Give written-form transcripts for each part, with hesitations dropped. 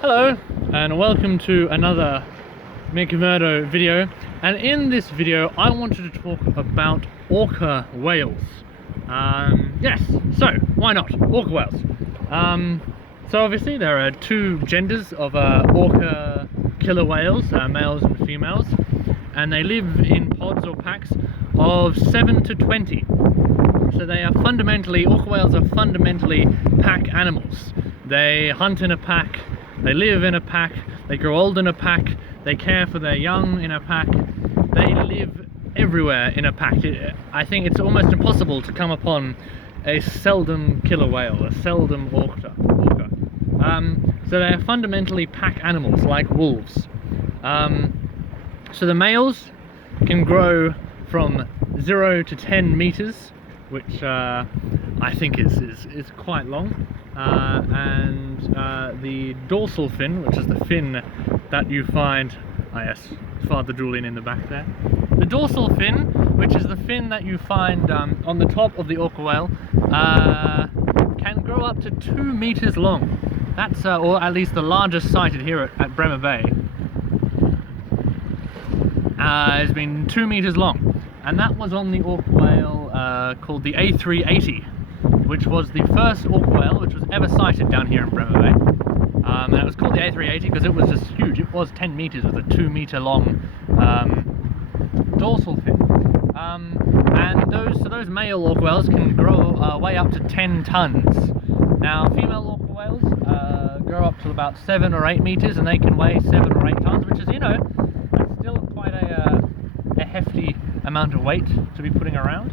Hello and welcome to another McMurdo video, and in this video I wanted to talk about orca whales. Yes, so why not orca whales? So obviously there are two genders of orca killer whales, males and females, and they live in pods or packs of 7 to 20. So they are fundamentally, orca whales are fundamentally pack animals. They hunt in a pack, they live in a pack, they grow old in a pack, they care for their young in a pack, they live everywhere in a pack. I think it's almost impossible to come upon a seldom killer whale, a seldom orca. So they're fundamentally pack animals, like wolves. So the males can grow from 0 to 10 meters, which I think is quite long. And the dorsal fin, which is the fin that you find, yes, Father Julian in the back there. The dorsal fin, which is the fin that you find on the top of the orca whale, can grow up to 2 meters long. That's, or at least the largest sighted here at Bremer Bay, has been 2 meters long. And that was on the orca whale called the A380, which was the first orca whale which was ever sighted down here in Bremer Bay. And it was called the A380 because it was just huge. It was 10 meters with a 2 meter long dorsal fin. And those male orca whales can grow way up to 10 tons. Now female orca whales grow up to about 7 or 8 meters, and they can weigh 7 or 8 tons, which is, you know, that's still quite a hefty amount of weight to be putting around.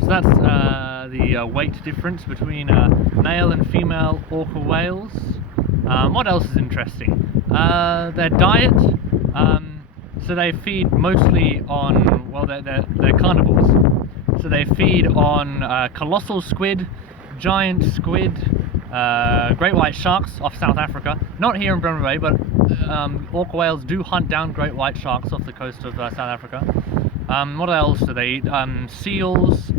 So that's the weight difference between male and female orca whales. What else is interesting? Their diet. So they feed mostly on, well, they're carnivores. So they feed on colossal squid, giant squid, great white sharks off South Africa. Not here in Bremer Bay, but orca whales do hunt down great white sharks off the coast of South Africa. What else do they eat? Seals,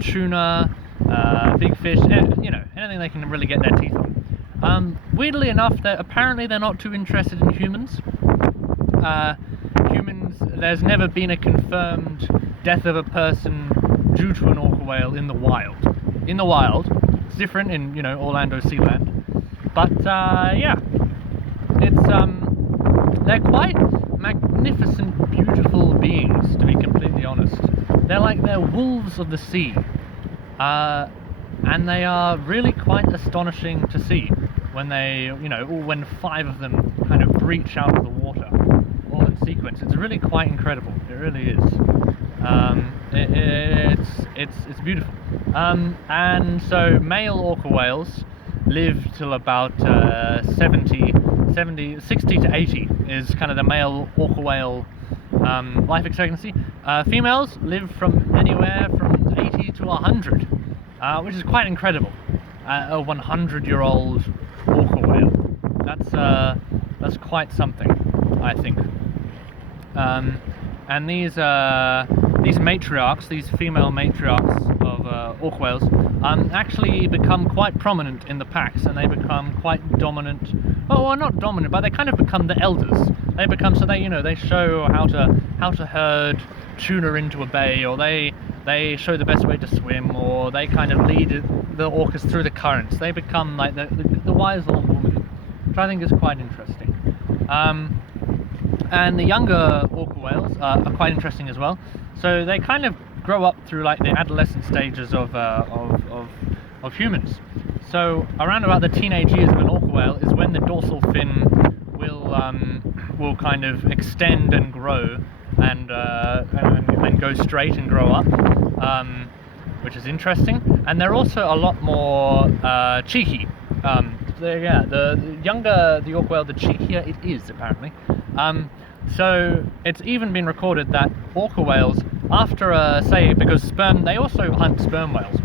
tuna, big fish, you know, anything they can really get their teeth on. Weirdly enough, apparently they're not too interested in humans. There's never been a confirmed death of a person due to an orca whale in the wild. In the wild, it's different in, you know, Orlando Sealand. But yeah, it's they're quite magnificent, beautiful beings, to be completely honest. They're wolves of the sea, and they are really quite astonishing to see when they, you know, or when 5 of them kind of breach out of the water, all in sequence. It's really quite incredible. It really is. It's beautiful. And so male orca whales live till about 60 to 80 is kind of the male orca whale life expectancy. Females live from anywhere from 80 to 100, which is quite incredible. A 100-year-old orca whale. That's quite something, I think. And these matriarchs, these female matriarchs of orca whales, actually become quite prominent in the packs, and they become quite dominant. Well, not dominant, but they kind of become the elders. They become, so they, you know, they show how to herd tuna into a bay, or they show the best way to swim, or they kind of lead the orcas through the currents. They become like the wise old woman, which I think is quite interesting. And the younger orca whales are quite interesting as well. So they kind of grow up through like the adolescent stages of humans. So around about the teenage years of an orca whale is when the dorsal fin will kind of extend and grow and go straight and grow up, which is interesting. And they're also a lot more cheeky. The younger the orca whale, the cheekier it is, apparently. So it's even been recorded that orca whales, after say, because they also hunt sperm whales,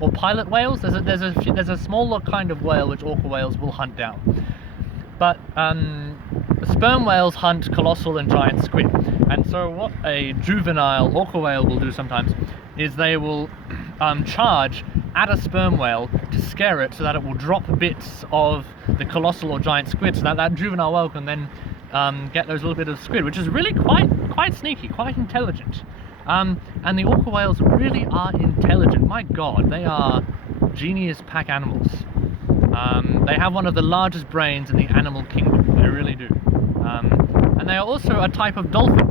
or pilot whales. There's a smaller kind of whale which orca whales will hunt down, but the sperm whales hunt colossal and giant squid. And so what a juvenile orca whale will do sometimes is they will charge at a sperm whale to scare it so that it will drop bits of the colossal or giant squid, so that that juvenile whale can then get those little bits of squid, which is really quite sneaky, quite intelligent. And the orca whales really are intelligent. My god, they are genius pack animals. They have one of the largest brains in the animal kingdom, they really do. And they are also a type of dolphin,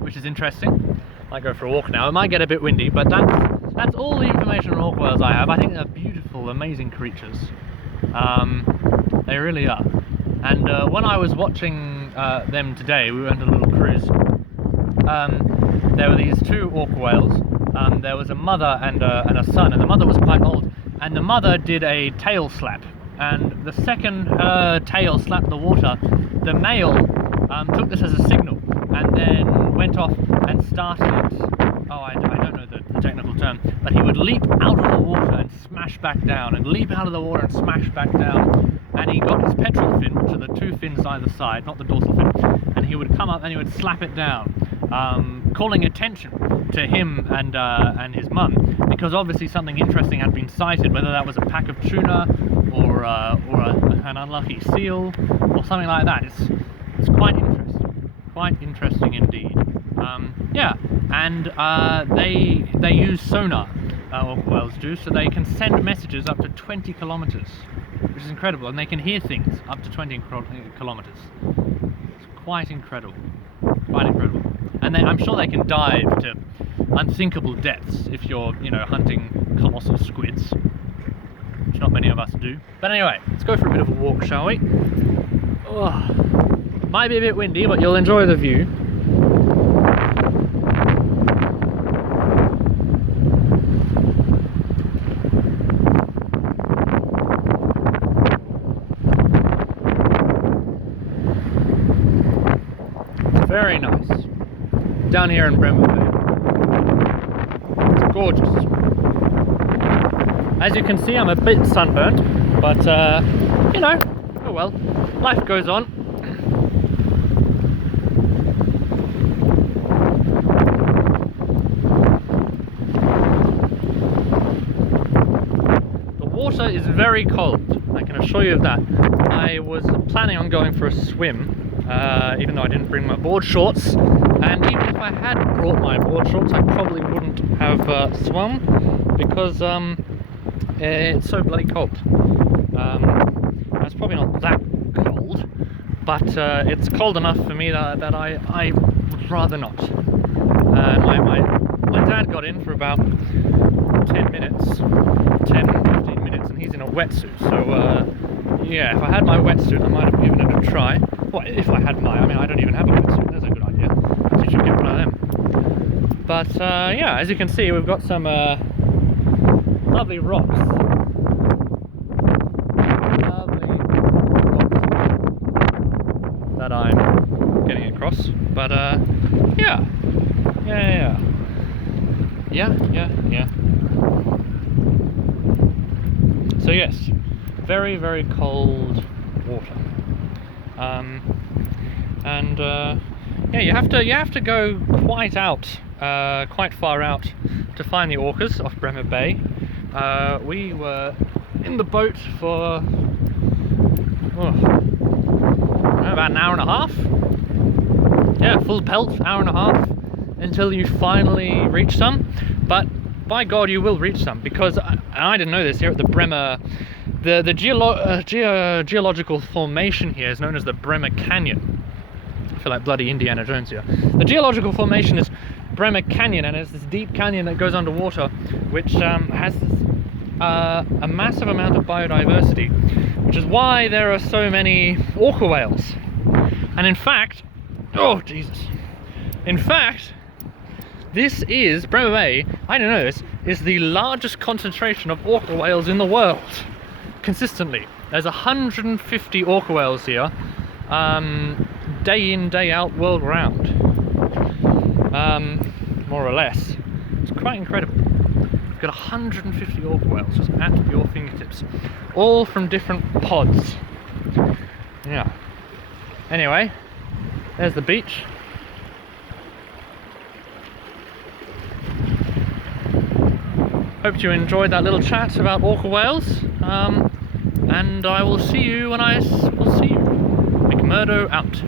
which is interesting. I go for a walk now. It might get a bit windy, but that's all the information on orca whales I have. I think they're beautiful, amazing creatures. They really are. And when I was watching them today, we went on a little cruise. There were these two orca whales. There was a mother and a son, and the mother was quite old. And the mother did a tail slap. And the second her tail slapped the water, the male took this as a signal and then went off and started, I don't know the technical term, but he would leap out of the water and smash back down, and leap out of the water and smash back down, and he got his pectoral fin, which are the two fins either side, not the dorsal fin, and he would come up and he would slap it down, calling attention to him and his mum, because obviously something interesting had been sighted, whether that was a pack of tuna or an unlucky seal or something like that. It's quite interesting indeed. Yeah, and they use sonar, orca whales do, so they can send messages up to 20 kilometers, which is incredible, and they can hear things up to 20 kilometers. It's quite incredible, and I'm sure they can dive to unthinkable depths if you're, hunting colossal squids, which not many of us do. But anyway, let's go for a bit of a walk, shall we? Oh, might be a bit windy, but you'll enjoy the view. Very nice. Down here in Bremer Bay. It's gorgeous. As you can see, I'm a bit sunburnt, but oh well, life goes on. The water is very cold, I can assure you of that. I was planning on going for a swim, even though I didn't bring my board shorts, and even if I had brought my board shorts, I probably wouldn't have swum, because it's so bloody cold. It's probably not that cold, but it's cold enough for me that I would rather not. My dad got in for about 10 minutes, 10-15 minutes, and he's in a wetsuit, so yeah, if I had my wetsuit I might have given it a try. Well, if I had I don't even have a wetsuit, that's a good idea. You should get one of them. But yeah, as you can see, we've got some lovely rocks. That I'm getting across. But yeah. So yes, very, very cold water. Yeah, you have to go quite far out to find the orcas off Bremer Bay. We were in the boat for about an hour and a half. Yeah, full pelt, hour and a half, until you finally reach some. But by God, you will reach some, because I didn't know this here at the Bremer. The geological formation here is known as the Bremer Canyon. I feel like bloody Indiana Jones here. The geological formation is Bremer Canyon, and it's this deep canyon that goes underwater, which has this, a massive amount of biodiversity, which is why there are so many orca whales. And in fact, oh Jesus, in fact, this is, Bremer Bay, I don't know this, is the largest concentration of orca whales in the world. Consistently. There's 150 orca whales here, day in, day out, world round. More or less. It's quite incredible. You've got 150 orca whales just at your fingertips. All from different pods. Yeah. Anyway, there's the beach. hope you enjoyed that little chat about orca whales, and I will see you when I will see you. McMurdo out.